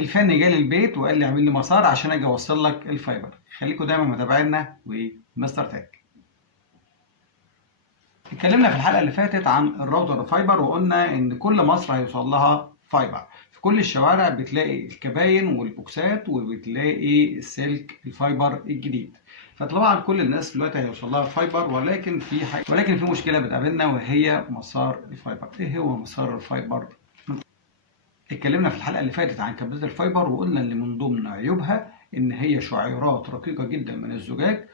الفني جالي البيت وقال لي اعمل لي مسار عشان اجي اوصل لك الفايبر. خليكم دايما متابعينا ومستر تاك. اتكلمنا في الحلقه اللي فاتت عن الراوتر الفايبر وقلنا ان كل مصر هيوصل لها فايبر. في كل الشوارع بتلاقي الكباين والبوكسات وبتلاقي السلك الفايبر الجديد. فطبعا كل الناس دلوقتي هيوصل لها فايبر، ولكن في مشكله بتقابلنا وهي مسار الفايبر. ايه هو مسار الفايبر؟ اتكلمنا في الحلقة اللي فاتت عن كابلات الفايبر وقلنا ان من ضمن عيوبها ان هي شعيرات رقيقة جدا من الزجاج،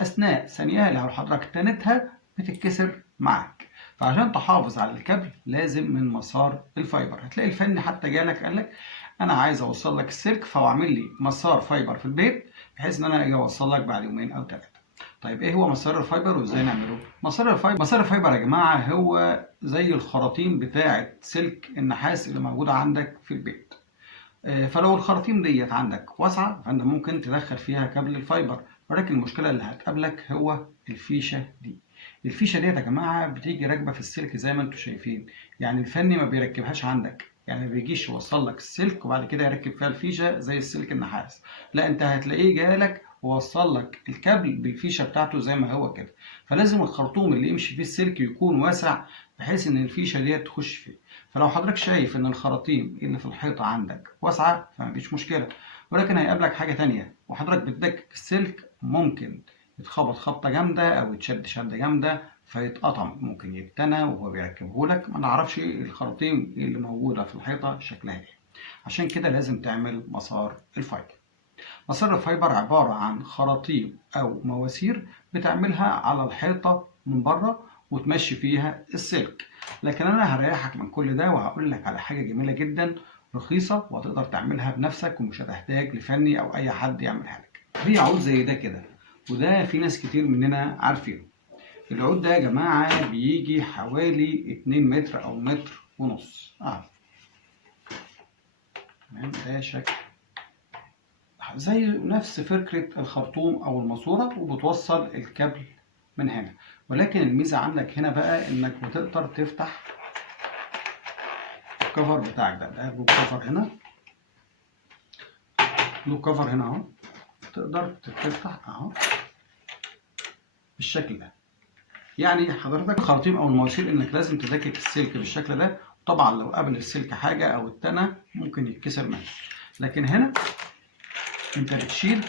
اثناء ثانيها لو حضرتك تنتها بتتكسر معاك. فعشان تحافظ على الكابل لازم من مسار الفايبر. هتلاقي الفني حتى جالك قالك انا عايز اوصل لك السلك فاعمل لي مسار فايبر في البيت بحيث ان انا اجي اوصل لك بعد يومين او ثلاثة. طيب ايه هو مسار الفايبر وازاي نعمله؟ مسار الفايبر يا جماعة هو زي الخراطيم بتاعة سلك النحاس اللي موجودة عندك في البيت. فلو الخراطيم ديت عندك واسعة فانت ممكن تدخل فيها كابل الفايبر، ولكن المشكلة اللي هتقابلك هو الفيشة دي. الفيشة ديت يا جماعة بتيجي راكبة في السلك زي ما انتم شايفين، يعني الفني ما بيركبهاش عندك، يعني ما بيجيش يوصل لك السلك وبعد كده يركب فيها الفيشة زي السلك النحاس. لا، انت هتلاقيه جالك ووصل لك الكابل بالفيشة بتاعته زي ما هو كده. فلازم الخرطوم اللي يمشي فيه السلك يكون واسع بحيث ان الفيشة ديت تخش فيه. فلو حضرتك شايف ان الخراطيم اللي في الحيطة عندك واسعة فمفيش مشكلة، ولكن هيقابلك حاجة تانية وحضرتك بتدكك السلك، ممكن يتخبط خبطة جامدة أو يتشد شدة جامدة فيتقطم، ممكن يتنى وهو بيركبهولك ما نعرفش الخراطيم اللي موجودة في الحيطة شكلها ايه. عشان كده لازم تعمل مسار الفايبر. مسار الفايبر عبارة عن خراطيم أو مواسير بتعملها على الحيطة من بره وتمشي فيها السلك. لكن أنا هريحك من كل ده وهقول لك على حاجة جميلة جدا رخيصة وتقدر تعملها بنفسك ومش هتحتاج لفني أو أي حد يعملها لك. في عود زي ده كده، وده في ناس كتير مننا عارفينه. العود ده يا جماعة بيجي حوالي 2 متر أو متر ونص. تمام، ده شكل زي نفس فكرة الخرطوم أو الماسورة وبتوصل الكابل من هنا. ولكن الميزة عندك هنا بقى إنك بتقدر تفتح الكفر بتاعك ده له كفر هنا، له كفر هنا أهو، تقدر تفتح أهو بالشكل ده. يعني حضرتك الخراطيم أو المواسير إنك لازم تدكك السلك بالشكل ده، طبعا لو قابل السلك حاجة أو اتنى ممكن يتكسر منه. لكن هنا أنت بتشيل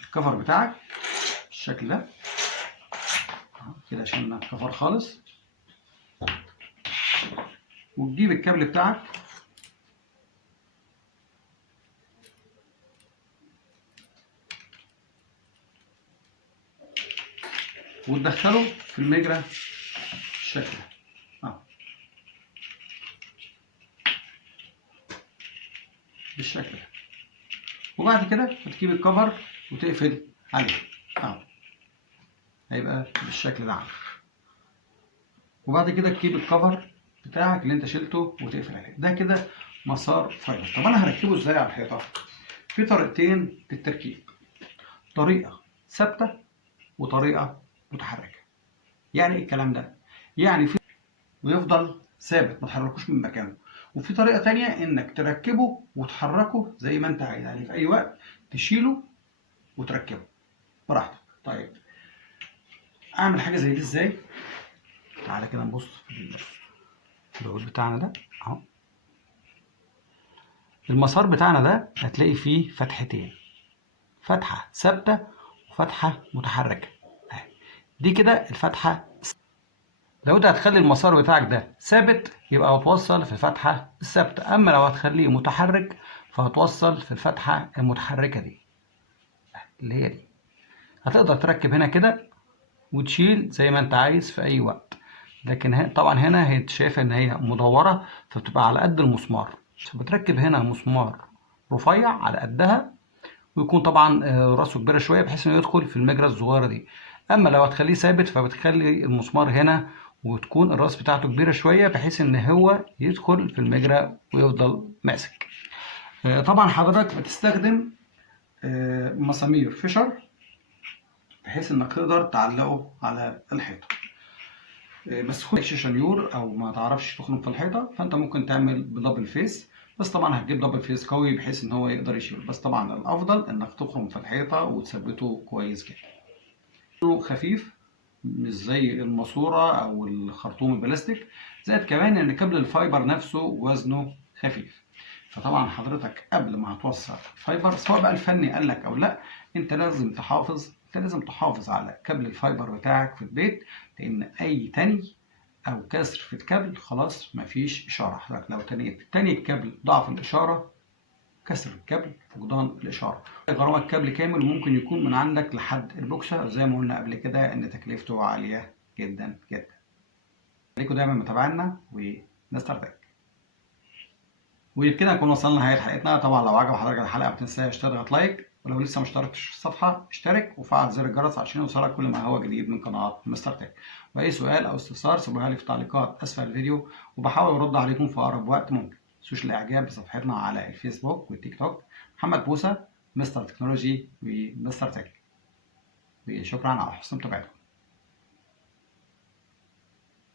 الكفر بتاعك بالشكل ده كده، شلنا الكفر خالص، وتجيب الكابل بتاعك وتدخله في المجرى بالشكل ده بالشكل ده. وبعد كده بتجيب الكفر وتقفل عليه هيبقى بالشكل ده عندك. وبعد كده تجيب الكفر بتاعك اللي انت شلته وتقفل عليه. ده كده مسار فايبر. طب انا هركبه ازاي على الحيطه؟ في طريقتين للتركيب، طريقه ثابته وطريقه متحركه. يعني ايه الكلام ده؟ يعني في ويفضل ثابت ما تحركوش من مكانه، وفي طريقه تانية انك تركبه وتحركه زي ما انت عايز، يعني في اي وقت تشيله وتركبه براحتك. طيب اعمل حاجه زي دي ازاي؟ تعالى كده نبص في العود بتاعنا ده اهو. المسار بتاعنا ده هتلاقي فيه فتحتين، فتحه ثابته وفتحه متحركه. دي كده الفتحه. لو انت هتخلي المسار بتاعك ده ثابت يبقى هتوصل في الفتحه الثابته، اما لو هتخليه متحرك فهتوصل في الفتحه المتحركه دي اللي هي دي. هتقدر تركب هنا كده وتشيل زي ما انت عايز في اي وقت. لكن طبعا هنا هي شايفه ان هي مدوره فبتبقى على قد المسمار، بتركب هنا مسمار رفيع على قدها ويكون طبعا راسه كبيره شويه بحيث انه يدخل في المجرى الصغيره دي. اما لو هتخليه ثابت فبتخلي المسمار هنا وتكون الراس بتاعته كبيره شويه بحيث ان هو يدخل في المجرى ويفضل ماسك. طبعا حضرتك بتستخدم مسامير فيشر بحيث انك تقدر تعلقه على الحيطه. بس خد شاشنيور او ما تعرفش تخرم في الحيطه فانت ممكن تعمل بدبل فيس، بس طبعا هتجيب دبل فيس قوي بحيث ان هو يقدر يشيل، بس طبعا الافضل انك تخرم في الحيطه وتثبته كويس جدا. خفيف مش زي الماسوره او الخرطوم البلاستيك، زائد كمان ان كابل الفايبر نفسه وزنه خفيف. فطبعا حضرتك قبل ما هتوصل فايبر، سواء بقى الفني قال لك او لا، انت لازم تحافظ على كابل الفايبر بتاعك في البيت، لان اي تاني او كسر في الكابل خلاص مفيش اشاره. حضرتك لو تاني الكابل ضعف الاشاره، كسر الكابل، فقدان الاشاره، غرامه الكابل كامل، وممكن يكون من عندك لحد البوكسه، زي ما قلنا قبل كده ان تكلفته عاليه جدا جدا. خليكم دايما متابعينا ونسترتك. وبكده نكون وصلنا لنهايه حلقتنا. طبعا لو عجب حضرتك الحلقه ما تنساش تضغط لايك، ولو لسه ما اشتركتش في الصفحه اشترك وفعل زر الجرس عشان يوصلك كل ما هو جديد من قناه مستر تك. واي سؤال او استفسار سيبوها لي في التعليقات اسفل الفيديو، وبحاول ارد عليكم في اقرب وقت ممكن. متنسوش الاعجاب بصفحتنا على الفيسبوك والتيك توك، محمد بوسه، مستر تكنولوجي ومستر تك. وشكرا على حسن متابعتكم.